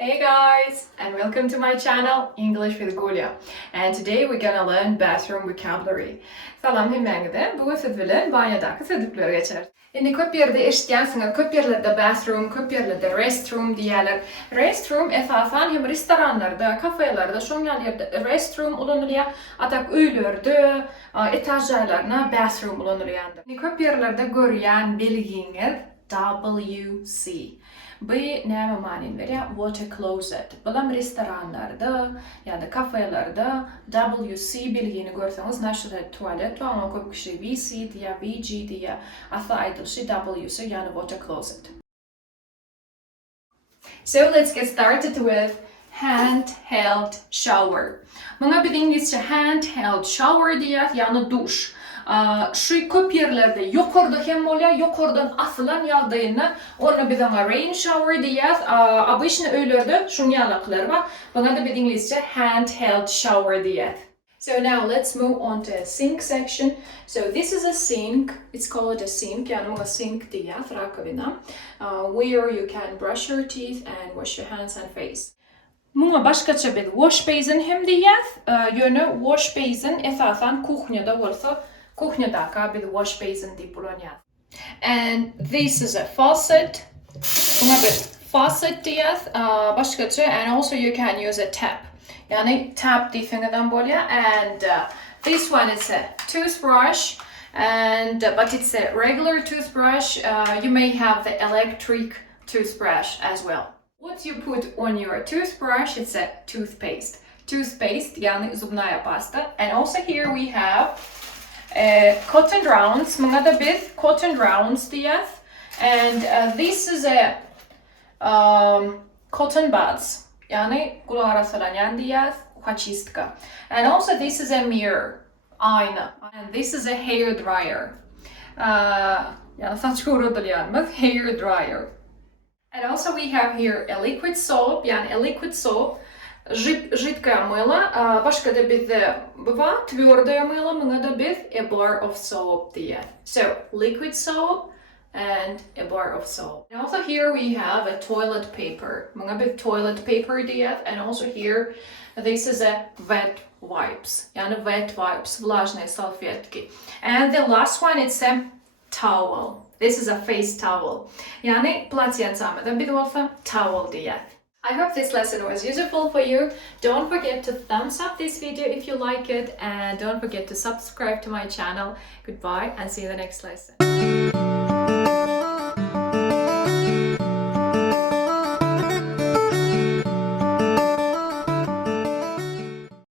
Hey guys, and welcome to my channel, English with Julia. And today we're gonna learn bathroom vocabulary. Salam hemmengide, bu sözlüklerin Banyadaky sözlükleri geçer. Şimdi köp yerde eşityansınız, köp yerlerde bathroom, köp yerlerde restroom diyorlar. Restroom esasen hem restoranlarda, kafelerde, şoňal yerde restroom ulanılıyor. Atak öýlerde, etajlarına bathroom ulanılıyor. Şimdi köp yerlerde görýän bilgiňiz WC. Bu näme manin berýär? Water closet. Bulam restoranlarda ýa-da kafelerde WC bilgini görseňiz, näşe tualet bar, ama köp kişi WC diýär, WG diýär. Asla aýdylşy WC ýani water closet. So let's get started with handheld shower. Muňa bir inglizçe handheld shower diýär, ýani duş. Şu köp yerlerde yokorda hem bolýar, yokordan asylan ýagdaýyna onu biz ona rain shower diýär. Обычно öýlerde şuny ýalaklar bar. Buňa da bir inglizçe handheld shower diýär. So now let's move on to sink section. So this is a sink. It's called a sink. Yani muňa sink diýär, rakowina. Where you can brush your teeth and wash your hands and face. Muňa başgaça bir wash basin hem diýär. Ýöne wash basin esasen kuchňada bolsa, kuchňadaka bir wash basin diýip bolanýar. And this is a faucet. Muňa bir faucet diýär, başgaça, and also you can use a tap. Yani tap diýiňizden bolýar, and this one is a toothbrush, and but it's a regular toothbrush. You may have the electric toothbrush as well. What you put on your toothbrush, it's a toothpaste. Toothpaste, yani zubnaya pasta. And also here we have cotton rounds. Muňa da biz cotton rounds diýär. And this is a cotton buds. Yani kulak arasalanyan diýär, uhaçistka. And also this is a mirror, ayna. And this is a hairdryer. Yani saç kurudulyarmız, hairdryer. And also we have here a liquid soap, yani a liquid soap. Жидкое мыло, başka da bizde быва твёрдое мыло, muňa da biz a bar of soap diýär. So liquid soap and a bar of soap. And also here we have a toilet paper. Muňa biz toilet paper diýär. And also here this is a wet wipes. Yani wet wipes, влажные салфетки. And the last one is a towel. This is a face towel. Yani platsýansamy bir bolsa towel diýär. I hope this lesson was useful for you. Don't forget to thumbs up this video if you like it, and don't forget to subscribe to my channel. Goodbye and see you in the next lesson.